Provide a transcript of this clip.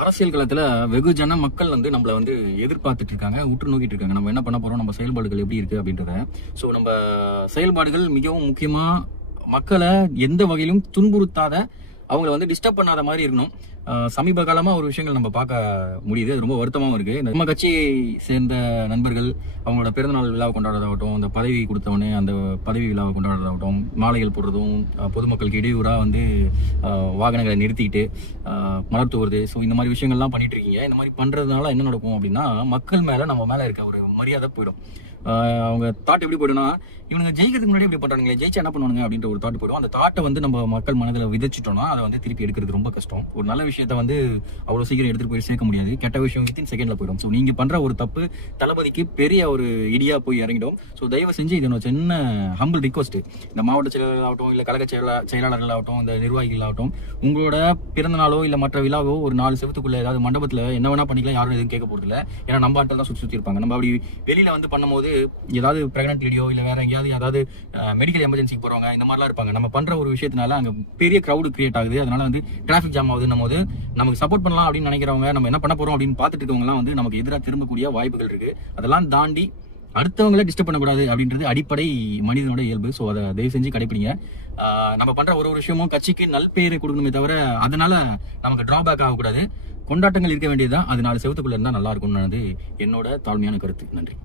அரசியல் களத்துல வெகுஜன மக்கள் வந்து நம்மள வந்து எதிர்பார்த்துட்டு இருக்காங்க, உற்று நோக்கிட்டு இருக்காங்க. நம்ம என்ன பண்ண போறோம், நம்ம செயல்பாடுகள் எப்படி இருக்கு அப்படின்றத. ஸோ நம்ம செயல்பாடுகள் மிகவும் முக்கியமா மக்களை எந்த வகையிலும் துன்புறுத்தாத, அவங்கள வந்து டிஸ்டர்ப் பண்ணாத மாதிரி இருக்கணும். சமீப காலமா ஒரு விஷயங்கள் நம்ம பார்க்க முடியுது. அது ரொம்ப வருத்தமாவும் இருக்கு. நம்ம கட்சியை சேர்ந்த நண்பர்கள் அவங்களோட பிறந்தநாள் விழாவை கொண்டாடுறதாகட்டும், அந்த பதவி கொடுத்தவொடனே அந்த பதவி விழாவை கொண்டாடுறதாகட்டும், மாலைகள் போடுறதும், பொதுமக்களுக்கு இடையூறா வந்து வாகனங்களை நிறுத்திக்கிட்டு மலர் தூவுறது, ஸோ இந்த மாதிரி விஷயங்கள்லாம் பண்ணிட்டு இருக்கீங்க. இந்த மாதிரி பண்றதுனால என்ன நடக்கும் அப்படின்னா, மக்கள் மேல நம்ம மேல இருக்க ஒரு மரியாதை போயிடும். அவங்க தாட் எப்படி போயிடும்னா, இவங்க ஜெயிக்கிறதுக்கு முன்னாடி இப்படி பண்றாங்களே, ஜெயிச்சா என்ன பண்ணுவாங்க அப்படின்ற ஒரு தாட் போயிடும். அந்த தாட்டை வந்து நம்ம மக்கள் மனதில் விதைச்சிட்டோம்னா அதை வந்து திருப்பி எடுக்கிறது ரொம்ப கஷ்டம். ஒரு நல்ல விஷயத்தை வந்து அவ்வளவு சீக்கிரம் எடுத்துட்டு போய் சேர்க்க முடியாது. கெட்ட விஷயம் வித்தின் செகண்ட்ல போயிடும். ஸோ நீங்க பண்ற ஒரு தப்பு தளபதிக்கு பெரிய ஒரு இடியா போய் இறங்கிடும். ஸோ தயவு செஞ்சு இது ஒரு சின்ன ஹம்பிள் ரிக்வஸ்ட். இந்த மாவட்ட செயலாளர்கள் ஆகட்டும், இல்ல கழக செயலாளர்கள் ஆகட்டும், இந்த நிர்வாகிகள் ஆகட்டும், உங்களோட பிறந்த நாளோ இல்ல மற்ற விழாவோ ஒரு 4 செவத்துக்குள்ள ஏதாவது மண்டபத்துல என்ன வேணா பண்ணிக்கலாம், யாரும் எதுவும் கேட்க போறது இல்லை. ஏன்னா நம்ம ஆட்கள் தான் சுற்றி இருப்பாங்க. நம்ம அப்படி வெளியில வந்து பண்ணும்போது ஏதாவது பிரெக்னன்ட் லேடியோ இல்ல வேற எங்கேயாவது ஏதாவது மெடிக்கல் எமர்ஜென்சிக்கு போறவங்க இந்த மாதிரிலாம் இருப்பாங்க. நம்ம பண்ற ஒரு விஷயத்தினால அங்க பெரிய கிரௌடு கிரியேட் ஆகுது. அதனால வந்து டிராபிக் ஜாம் ஆகுதுன்னும் போது நமக்கு சப்போர்ட் பண்ணலாம் அப்படின்னு நினைக்கிறவங்க, நம்ம என்ன பண்ண போறோம் அப்படின்னு பார்த்துட்டு இருக்கவங்க வந்து நமக்கு எதிராக திரும்பக்கூடிய வாய்ப்புகள் இருக்கு. அதெல்லாம் தாண்டி அடுத்தவங்களை டிஸ்டர்ப் பண்ணக்கூடாது அப்படின்றது அடிப்படை மனிதனோட இயல்பு. ஸோ அதை தயவு செஞ்சு கடைப்பிடிங்க. நம்ம பண்ற ஒரு விஷயமும் கட்சிக்கு நல்பெயரை கொடுக்கணுமே தவிர அதனால நமக்கு டிராபேக் ஆகக்கூடாது. கொண்டாட்டங்கள் இருக்க வேண்டியதுதான். அது 4 செவத்துக்குள்ள இருந்தா நல்லா இருக்கும்னு என்னோட தாழ்மையான கருத்து. நன்றி.